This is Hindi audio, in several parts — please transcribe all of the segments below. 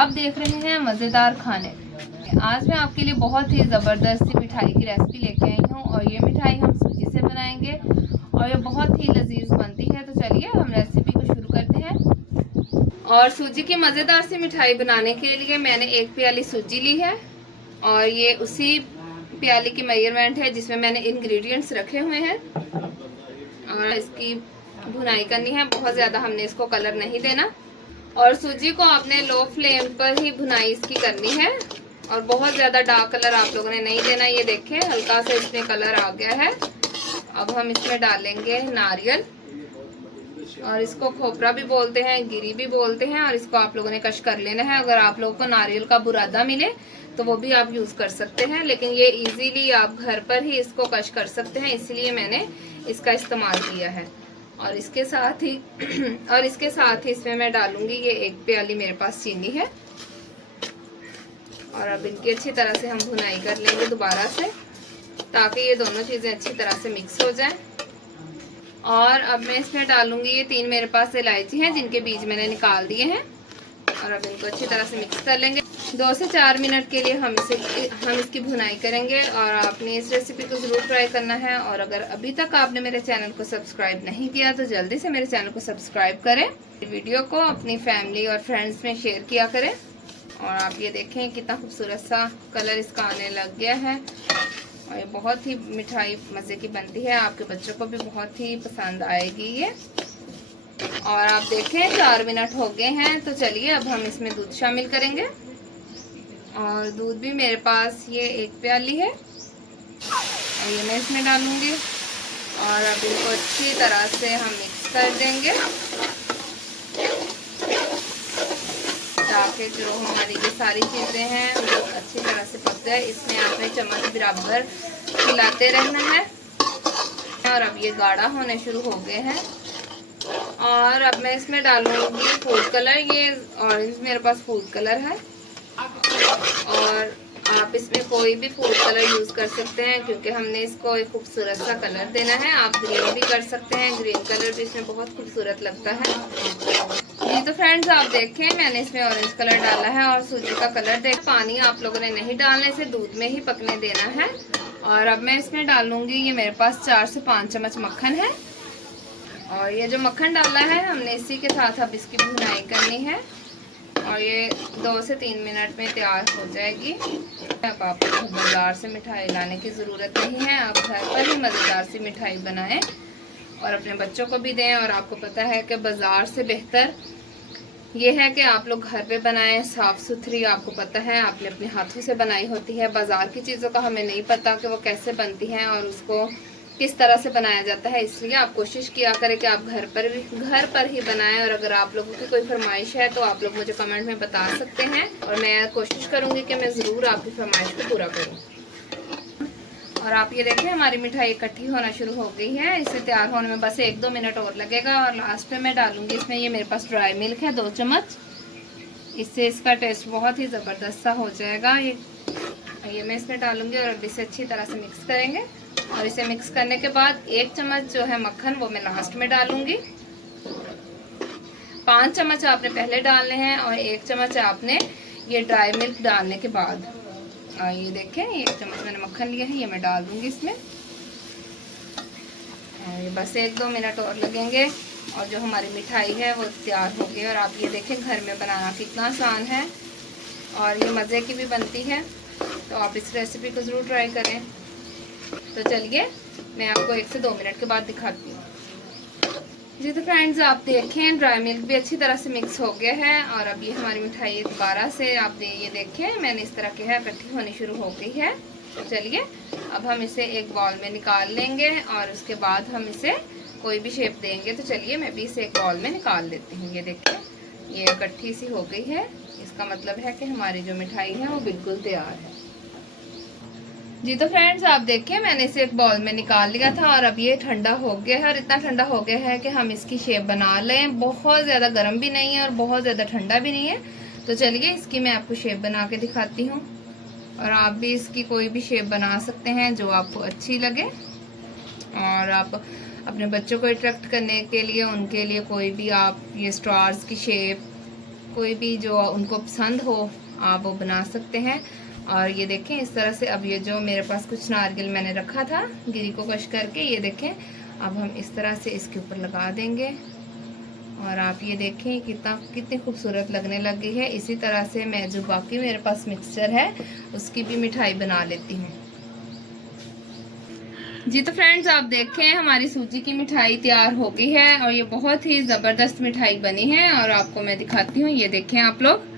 आप देख रहे हैं मज़ेदार खाने। आज मैं आपके लिए बहुत ही ज़बरदस्त सी मिठाई की रेसिपी लेके आई हूँ और ये मिठाई हम सूजी से बनाएंगे और ये बहुत ही लजीज बनती है। तो चलिए हम रेसिपी को शुरू करते हैं। और सूजी की मज़ेदार सी मिठाई बनाने के लिए मैंने 1 प्याली सूजी ली है और ये उसी प्याली की मेजरमेंट है जिसमें मैंने इंग्रेडिएंट्स रखे हुए हैं। और इसकी भुनाई करनी है, बहुत ज़्यादा हमने इसको कलर नहीं देना और सूजी को आपने लो फ्लेम पर ही भुनाई इसकी करनी है और बहुत ज़्यादा डार्क कलर आप लोगों ने नहीं देना। ये देखें हल्का सा इसमें कलर आ गया है। अब हम इसमें डालेंगे नारियल और इसको खोपरा भी बोलते हैं, गिरी भी बोलते हैं और इसको आप लोगों ने कश कर लेना है। अगर आप लोगों को नारियल का बुरादा मिले तो वो भी आप यूज़ कर सकते हैं, लेकिन ये इजीली आप घर पर ही इसको कश कर सकते हैं, इसलिए मैंने इसका इस्तेमाल किया है। और इसके साथ ही इसमें मैं डालूंगी ये 1 प्याली मेरे पास चीनी है और अब इनकी अच्छी तरह से हम भुनाई कर लेंगे दोबारा से, ताकि ये दोनों चीज़ें अच्छी तरह से मिक्स हो जाएं। और अब मैं इसमें डालूंगी ये 3 मेरे पास इलायची हैं जिनके बीज मैंने निकाल दिए हैं और अब इनको अच्छी तरह से मिक्स कर लेंगे। 2 से 4 मिनट के लिए हम इसकी भुनाई करेंगे और आपने इस रेसिपी को ज़रूर ट्राई करना है। और अगर अभी तक आपने मेरे चैनल को सब्सक्राइब नहीं किया तो जल्दी से मेरे चैनल को सब्सक्राइब करें, वीडियो को अपनी फैमिली और फ्रेंड्स में शेयर किया करें। और आप ये देखें कितना खूबसूरत सा कलर इसका आने लग गया है और ये बहुत ही मिठाई मज़े की बनती है, आपके बच्चों को भी बहुत ही पसंद आएगी ये। और आप देखें 4 मिनट हो गए हैं, तो चलिए अब हम इसमें दूध शामिल करेंगे और दूध भी मेरे पास ये 1 प्याली है और ये मैं इसमें डालूंगी और अब इनको अच्छी तरह से हम मिक्स कर देंगे ताकि जो हमारी ये सारी चीज़ें हैं वो अच्छी तरह से पक जाए। इसमें आपने चम्मच बराबर हिलाते रहना है और अब ये गाढ़ा होने शुरू हो गए हैं। और अब मैं इसमें डालूंगी फूड कलर, ये ऑरेंज मेरे पास फूड कलर है और आप इसमें कोई भी फूड कलर यूज़ कर सकते हैं क्योंकि हमने इसको एक खूबसूरत सा कलर देना है। आप ग्रीन भी कर सकते हैं, ग्रीन कलर भी इसमें बहुत खूबसूरत लगता है जी। तो फ्रेंड्स आप देखें मैंने इसमें ऑरेंज कलर डाला है और सूजी का कलर देख, पानी आप लोगों ने नहीं डालना, इसे दूध में ही पकने देना है। और अब मैं इसमें डालूंगी ये मेरे पास 4 से 5 चम्मच मक्खन है और ये जो मक्खन डाला है हमने इसी के साथ अब इसकी भुनाई करनी है और ये 2 से 3 मिनट में तैयार हो जाएगी। अब आपको बाज़ार से मिठाई लाने की ज़रूरत नहीं है, आप घर पर ही मज़ेदार सी मिठाई बनाएं और अपने बच्चों को भी दें। और आपको पता है कि बाज़ार से बेहतर ये है कि आप लोग घर पे बनाएं, साफ़ सुथरी, आपको पता है आपने अपने हाथों से बनाई होती है। बाज़ार की चीज़ों का हमें नहीं पता कि वो कैसे बनती हैं और उसको किस तरह से बनाया जाता है, इसलिए आप कोशिश किया करें कि आप घर पर ही बनाएं। और अगर आप लोगों की कोई फरमाइश है तो आप लोग मुझे कमेंट में बता सकते हैं और मैं कोशिश करूंगी कि मैं ज़रूर आपकी फरमाइश को पूरा करूं। और आप ये देखें हमारी मिठाई इकट्ठी होना शुरू हो गई है, इसे तैयार होने में बस 1-2 मिनट और लगेगा। और लास्ट में मैं डालूंगी इसमें ये मेरे पास ड्राई मिल्क है 2 चम्मच, इससे इसका टेस्ट बहुत ही ज़बरदस्त सा हो जाएगा। ये मैं इसमें डालूंगी और अब इसे अच्छी तरह से मिक्स करेंगे। और इसे मिक्स करने के बाद 1 चम्मच जो है मक्खन वो मैं लास्ट में डालूंगी। 5 चम्मच आपने पहले डालने हैं और 1 चम्मच आपने ये ड्राई मिल्क डालने के बाद। ये देखें 1 चम्मच मैंने मक्खन लिया है, ये मैं डाल दूंगी इसमें। ये बस 1-2 मिनट और लगेंगे और जो हमारी मिठाई है वो तैयार हो गई। और आप ये देखें घर में बनाना कितना आसान है और ये मज़े की भी बनती है, तो आप इस रेसिपी को ज़रूर ट्राई करें। तो चलिए मैं आपको 1 से 2 मिनट के बाद दिखाती हूँ जी। तो फ्रेंड्स आप देखें ड्राई मिल्क भी अच्छी तरह से मिक्स हो गया है और अब ये हमारी मिठाई दोबारा से आप ये देखें मैंने इस तरह के है इकट्ठी होनी शुरू हो गई है। तो चलिए अब हम इसे एक बाउल में निकाल लेंगे और उसके बाद हम इसे कोई भी शेप देंगे। तो चलिए मैं भी इसे एक बाउल में निकाल लेती हूँ। ये देखें ये इकट्ठी सी हो गई है, इसका मतलब है कि हमारी जो मिठाई है वो बिल्कुल तैयार है जी। तो फ्रेंड्स आप देखिए मैंने इसे एक बाउल में निकाल लिया था और अब ये ठंडा हो गया है और इतना ठंडा हो गया है कि हम इसकी शेप बना लें। बहुत ज़्यादा गर्म भी नहीं है और बहुत ज़्यादा ठंडा भी नहीं है। तो चलिए इसकी मैं आपको शेप बना के दिखाती हूँ और आप भी इसकी कोई भी शेप बना सकते हैं जो आपको अच्छी लगे। और आप अपने बच्चों को अट्रैक्ट करने के लिए उनके लिए कोई भी आप ये स्टार्स की शेप कोई भी जो उनको पसंद हो आप वो बना सकते हैं। और ये देखें इस तरह से। अब ये जो मेरे पास कुछ नारियल मैंने रखा था गिरी को कश करके, ये देखें अब हम इस तरह से इसके ऊपर लगा देंगे। और आप ये देखें कितनी खूबसूरत लगने लग गई है। इसी तरह से मैं जो बाकी मेरे पास मिक्सचर है उसकी भी मिठाई बना लेती हूँ। जी तो फ्रेंड्स आप देखें हमारी सूजी की मिठाई तैयार हो गई है और ये बहुत ही ज़बरदस्त मिठाई बनी है। और आपको मैं दिखाती हूँ, ये देखें आप लोग,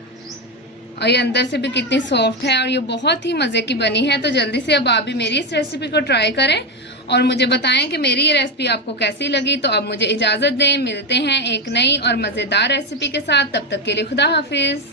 और ये अंदर से भी कितनी सॉफ्ट है और ये बहुत ही मज़े की बनी है। तो जल्दी से अब आप भी मेरी इस रेसिपी को ट्राई करें और मुझे बताएं कि मेरी ये रेसिपी आपको कैसी लगी। तो अब मुझे इजाज़त दें, मिलते हैं एक नई और मज़ेदार रेसिपी के साथ। तब तक के लिए खुदा हाफिज़।